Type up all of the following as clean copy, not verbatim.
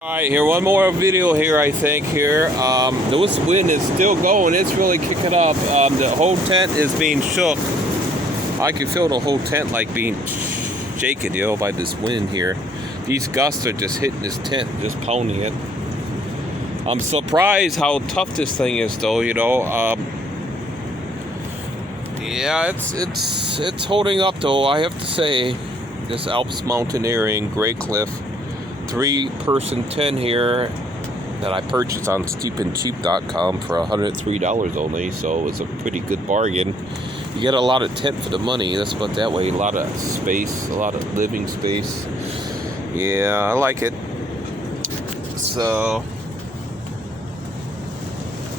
Alright, here one more video here I think here. This wind is still going, it's really kicking up. The whole tent is being shook. I can feel the whole tent like being shaken, by this wind here. These gusts are just hitting this tent, just pounding it. I'm surprised how tough this thing is though, yeah, it's holding up though, I have to say. This Alps mountaineering Gray Cliff 3-person tent here that I purchased on steepandcheap.com for $103 only, so it's a pretty good bargain. You get a lot of tent for the money, let's put it that way. A lot of space, a lot of living space. Yeah, I like it. So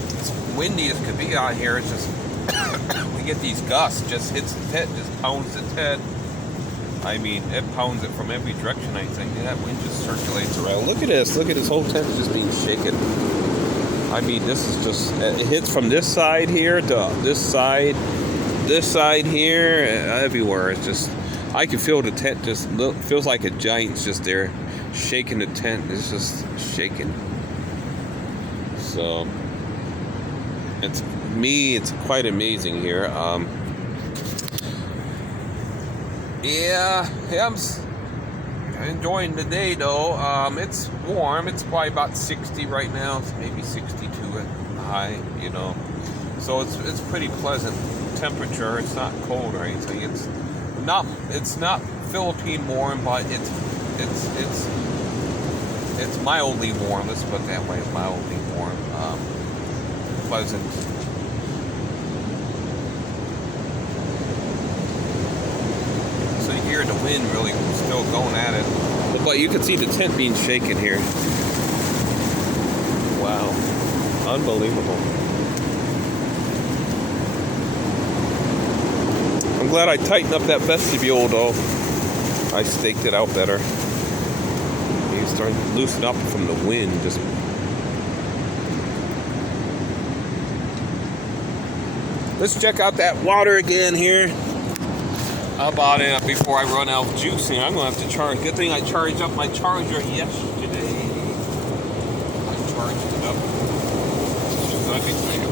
it's windy as could be out here. It's just we get these gusts, just hits the tent, just pounds the tent. I mean, it pounds it from every direction, I think. That wind just circulates around. Look at this whole tent just being shaken. I mean, this is just, it hits from this side here to this side here, everywhere. It's just, I can feel the tent just, feels like a giant's just there, shaking the tent. It's just shaking. So, it's quite amazing here. Yeah, I'm enjoying the day though. It's warm. It's probably about 60 right now. It's maybe 62 at high, So it's pretty pleasant temperature. It's not cold or anything. It's not Philippine warm, but it's mildly warm. Let's put it that way. Mildly warm. Pleasant. Here the wind really still going at it, but you can see the tent being shaken here. Wow, unbelievable. I'm glad I tightened up that vestibule though. I staked it out better. It's starting to loosen up from the wind. Just let's check out that water again here. About it before I run out of juicing. I'm gonna have to charge. Good thing I charged up my charger yesterday. I charged it up. So I think I have to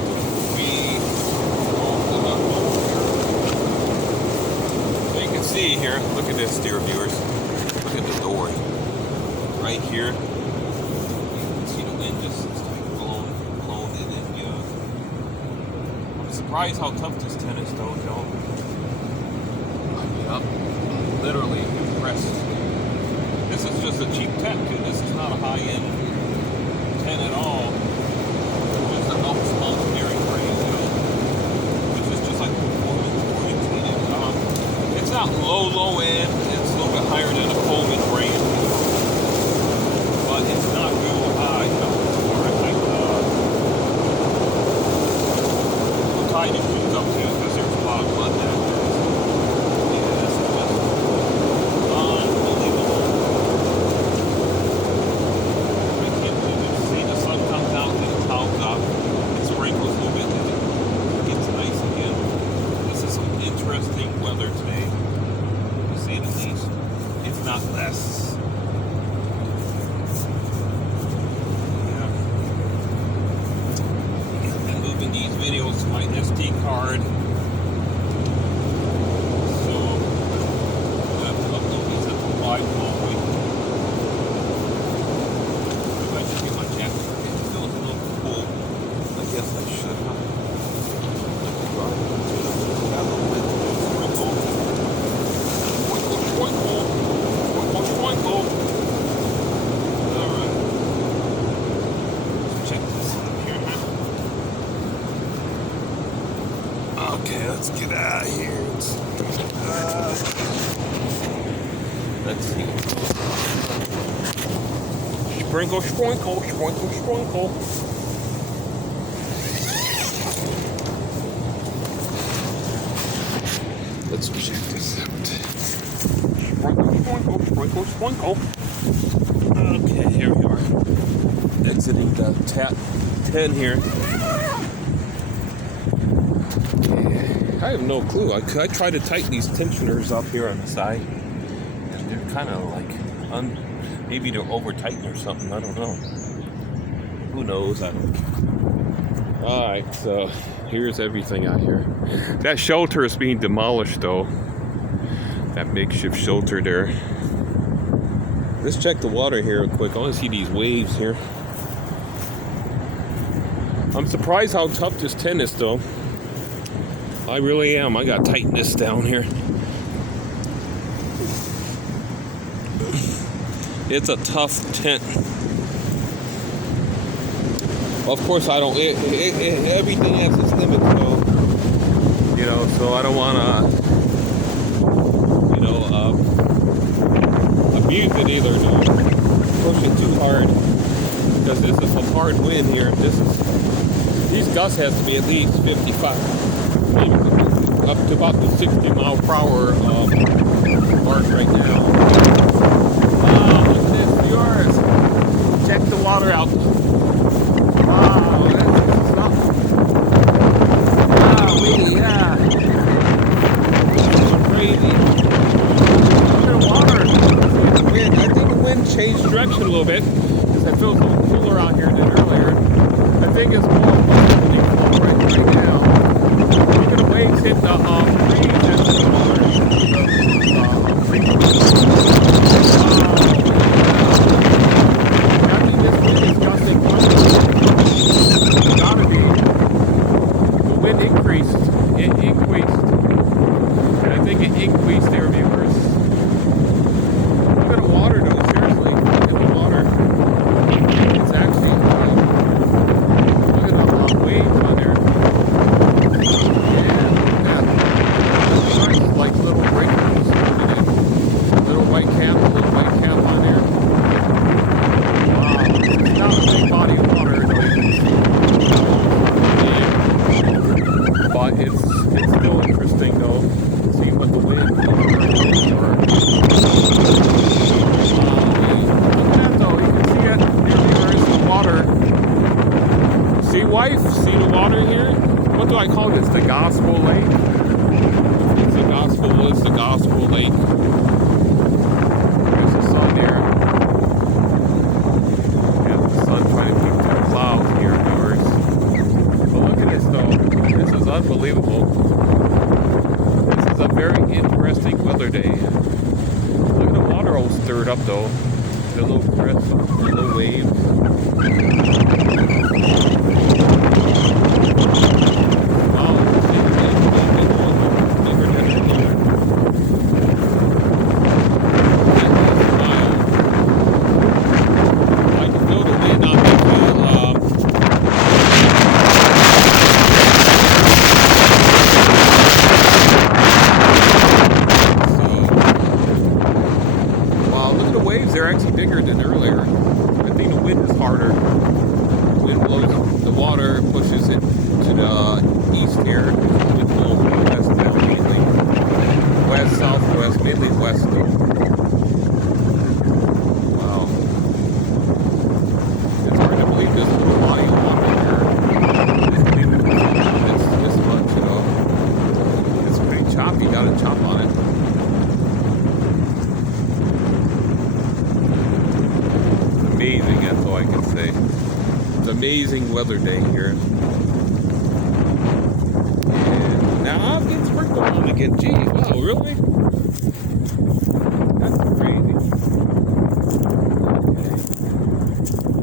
so you can see here. Look at this, dear viewers. Look at the door right here. You can see the wind just like blowing in, and I'm surprised how tough this tent is, though, Joe. I'm literally impressed. This is just a cheap tent, too. This is not a high-end tent at all. It's an Alps mountaineering brand, This is just like performance-oriented. It's not low end. It's a little bit higher than a Coleman brand, but it's not real high. It's more like we'll tie the shoes up too, because there's a lot of mud down there. Weather today, to say the least, if not less. Yeah. I've been moving these videos to my SD card, so I have to upload these at the live hallway. I should get my jacket. It's still a little cool. I guess I should, huh? Okay, let's get out of here. Let's see. Sprinkle, sprinkle, sprinkle, sprinkle. Let's check this out. Sprinkle, sprinkle, sprinkle, sprinkle. Okay, here we are. Exiting the tent here. I have no clue. I try to tighten these tensioners up here on the side, and they're kind of like Maybe they're over tightened or something. I don't know. Who knows? I don't. All right, so here's everything out here. That shelter is being demolished, though. That makeshift shelter there. Let's check the water here real quick. I want to see these waves here. I'm surprised how tough this tent is, though. I really am. I gotta tighten this down here. It's a tough tent. Of course, I don't. Everything has its limit, so so I don't want to, abuse it either. Don't push it too hard, because this is some hard wind here. These gusts has to be at least 55, maybe up to about the 60 mile per hour mark right now. Look at this, viewers. Check the water out. Wow, that's something. Wow, yeah. That's crazy. Look at the water. The wind. I think the wind changed direction a little bit, because I feel a little cooler out here than earlier. I think it's more right now. Look at the waves hit the trees and the water. I think this wind is gusting. Gotta be. The wind increased. It increased. And I think it increased their viewers. Look at the water, though. Seriously. Look at the water. It's actually. Look at the waves on there. Yeah. Like little breakers. Little white cap on there. Wow. It's not a big body of water. But it's still interesting, though, to see what the wind are. Look at that, though. You can see it. There is the water. See, wife? See the water here? What do I call this? The Gospel Lake? It's the Gospel Lake. There's the sun there. Yeah, the sun trying to keep the clouds here, viewers. But look at this, though. This is unbelievable. This is a very interesting weather day. Look at the water all stirred up, though. The little drift, the little waves. Wow, I can feel the wind on me, too. They're actually bigger than earlier. I think the wind is harder. The wind blows, the water pushes it to the east here. It blows from the west down mainly. West, southwest, mainly west though. Wow. It's hard to believe this little body of water here. It's this much, It's pretty choppy, you gotta chop on it. Amazing, that's all I can say. It's an amazing weather day here. And now I'm getting sprinkled on again. Gee, wow, really? That's crazy. Okay.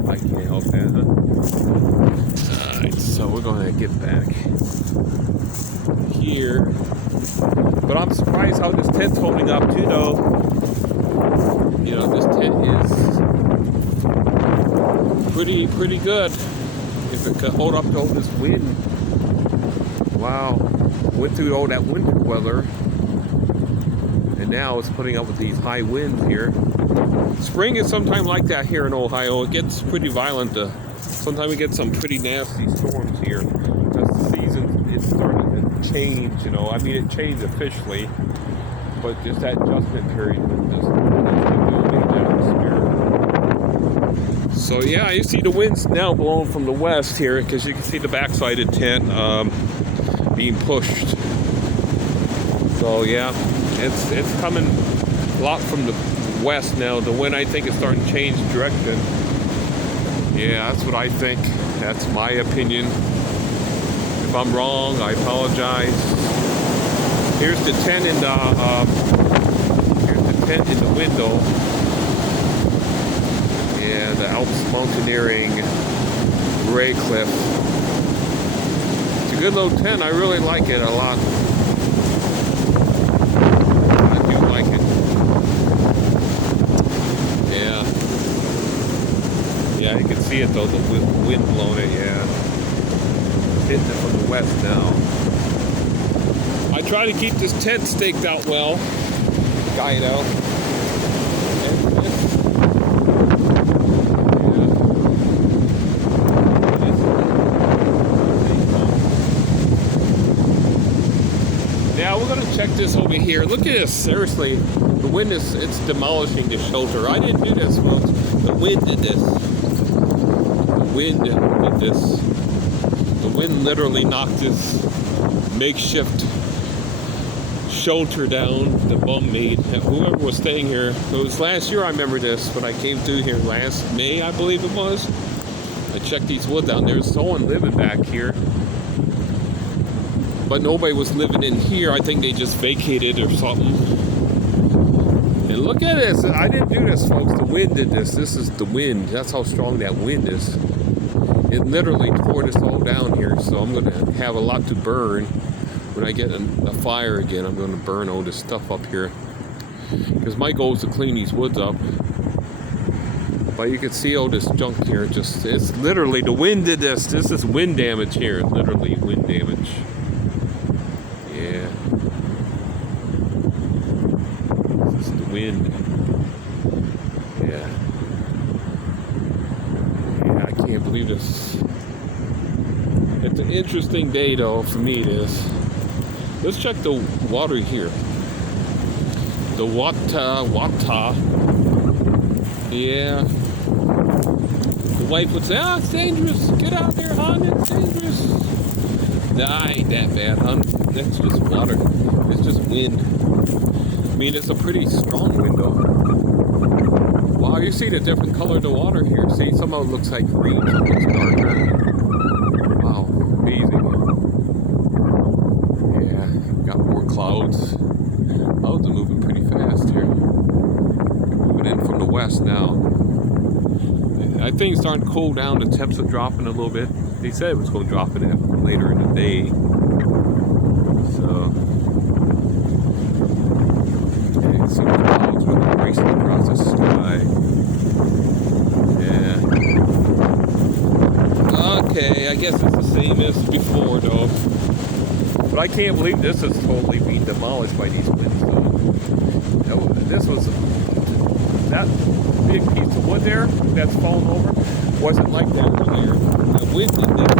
I can't help that, huh? Alright, so we're going to get back here. But I'm surprised how this tent's holding up too, though. This tent is pretty good. If it could hold up to all this wind. Wow. Went through all that winter weather. And now it's putting up with these high winds here. Spring is sometimes like that here in Ohio. It gets pretty violent. Sometimes we get some pretty nasty storms here. Because the season is starting to change, I mean, it changed officially. But just that adjustment period just So yeah, you see the winds now blowing from the west here, because you can see the backside of the tent being pushed. So yeah, it's coming a lot from the west now. The wind, I think, is starting to change direction. Yeah, that's what I think. That's my opinion. If I'm wrong, I apologize. Here's the tent in the window. Yeah, the Alps mountaineering Gray Cliff. It's a good little tent. I really like it a lot. I do like it. Yeah. Yeah, you can see it though, the wind blowing it, yeah. Hitting it from the west now. I try to keep this tent staked out well. Guide out. Now we're gonna check this over here. Look at this, seriously. The wind it's demolishing the shelter. I didn't do this, folks. The wind did this. The wind did this. The wind literally knocked this makeshift shelter down the bum made. Whoever was staying here, it was last year, I remember this, when I came through here last May, I believe it was. I checked these woods out. There's someone living back here, but nobody was living in here. I think they just vacated or something. And look at this. I didn't do this, folks. The wind did this. This is the wind. That's how strong that wind is. It literally tore this all down here. So I'm going to have a lot to burn. When I get a fire again, I'm going to burn all this stuff up here. Because my goal is to clean these woods up. But you can see all this junk here. It's literally, the wind did this. This is wind damage here. Literally wind damage. Yeah. This is the wind. Yeah. Yeah, I can't believe this. It's an interesting day though, for me it is. Let's check the water here. The Wata. Yeah. The wife would say, it's dangerous. Get out there, hon. It's dangerous. Nah, ain't that bad, hon. That's just water. It's just wind. I mean, it's a pretty strong wind, though. Wow, you see the different color of the water here. See, some of it looks like green, some looks darker. Wow, amazing. Got more clouds. Clouds are moving pretty fast here. Moving in from the west now. I think it's starting to cool down. The temps are dropping a little bit. They said it was going to drop in later in the day. So, yeah, you can see the clouds really racing across the sky. Yeah. Okay, I guess it's the same as before, though. But I can't believe this is totally being demolished by these winds, though. This was, that big piece of wood there that's fallen over wasn't like that earlier. The wind did that.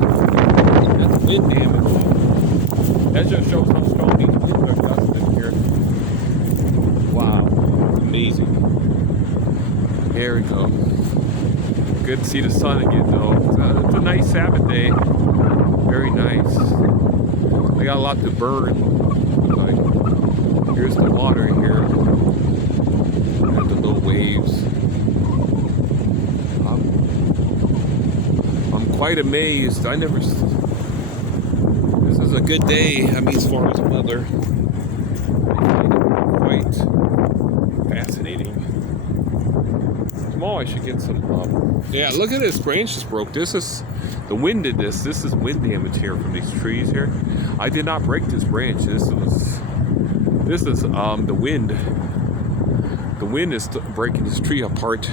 That's wind damage, though. That just shows how strong these winds are gusting here. Wow. Amazing. There we go. Good to see the sun again, though. It's a nice Sabbath day. Very nice. I got a lot to burn. Like, here's the water here. And the little waves. I'm quite amazed. This is a good day. I mean, as far as weather. I find it quite fascinating. Tomorrow I should get some, yeah, look at this branch just broke. This is, the wind did this. This is wind damage here from these trees here. I did not break this branch. This is the wind. The wind is breaking this tree apart.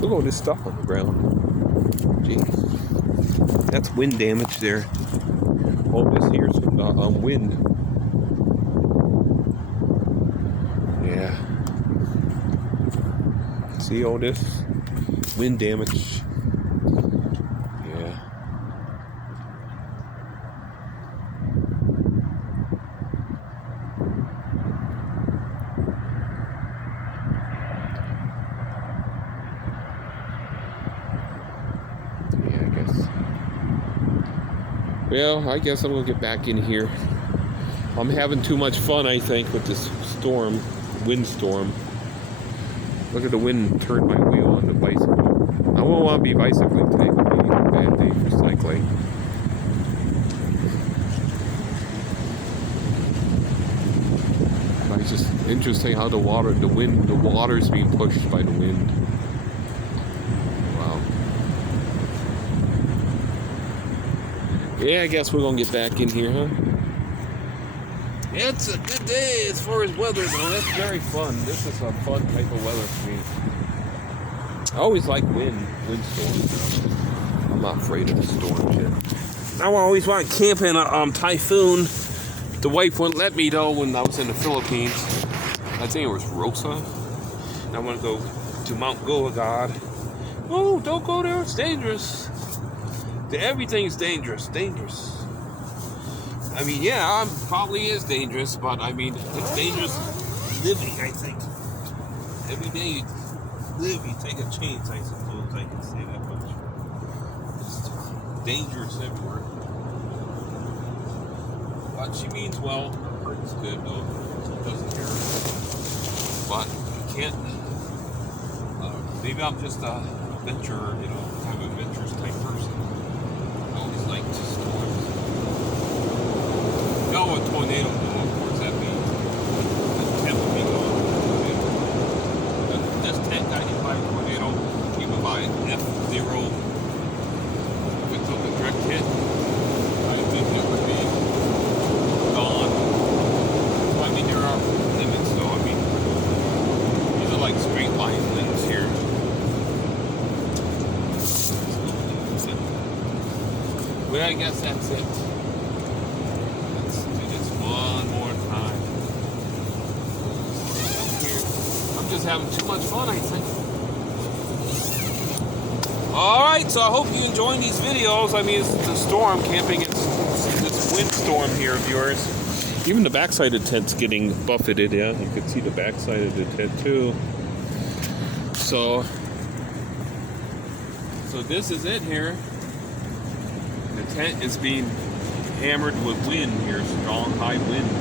Look at all this stuff on the ground. Jeez. That's wind damage there. All this here is from the wind. Yeah. See all this wind damage? Yeah. Well, I guess I'm gonna get back in here. I'm having too much fun, I think, with this storm, windstorm. Look at the wind turn my wheel on the bicycle. I won't want to be bicycling today. It'll be a bad day for cycling. But it's just interesting how the water's being pushed by the wind. Wow. Yeah, I guess we're gonna get back in here, huh? It's a good day as far as weather, though. That's very fun. This is a fun type of weather for me. I always like windstorms. I'm not afraid of the storms yet. I always want to camp in a typhoon. The wife wouldn't let me, though, when I was in the Philippines. I think it was Rosa. I want to go to Mount Golagad. Oh, don't go there. It's dangerous. Everything's dangerous. Dangerous. I mean, yeah, probably is dangerous, but I mean, it's dangerous living, I think. Every day you live, you take a chance, I suppose I can say that much. It's dangerous everywhere. But she means well. Her heart is good, though. She doesn't care. But you can't. Maybe I'm just a adventurer, kind of adventurous type person. I always like storms. No, a tornado, though, of course, that'd be the tent would be gone. This 1095 tornado, even by F0, if it took a direct hit, I think it would be gone. So, I mean, there are limits, though. I mean, these are like straight line winds here. Well, I guess that's it. One more time. I'm just having too much fun, I think. Alright, so I hope you enjoying these videos. I mean, it's the storm camping. It's this windstorm here of yours. Even the backside of the tent's getting buffeted, yeah. You can see the backside of the tent too. So this is it here. The tent is being hammered with wind here, strong high winds.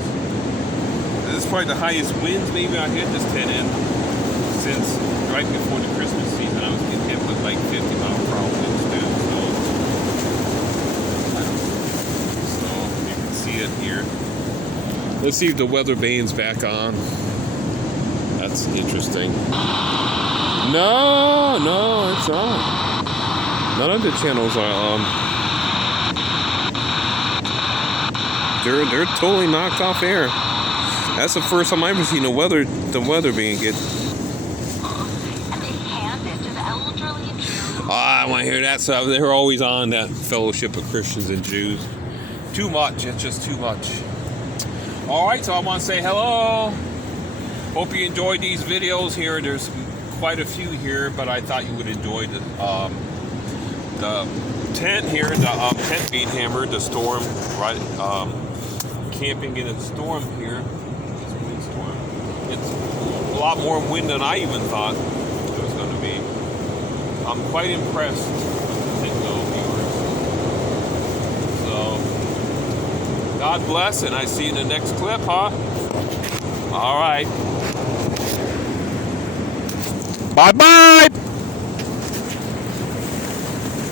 This is probably the highest winds maybe I hit this tent in since right before the Christmas season. I was getting hit with like 50-mile-per-hour winds too. So you can see it here. Let's see if the weather vane's back on. That's interesting. No, it's on. None of the channels are on. They're totally knocked off air. That's the first time I've ever seen the weather vane get. I want to hear that stuff. They're always on that Fellowship of Christians and Jews. Too much. It's just too much. All right, so I want to say hello. Hope you enjoyed these videos here. There's quite a few here, but I thought you would enjoy the tent here, the tent being hammered, the storm, right? Camping in a storm here. It's a windstorm. It's a lot more wind than I even thought it was going to be. I'm quite impressed with the viewers. So, God bless, and I see you in the next clip, huh? All right. Bye-bye.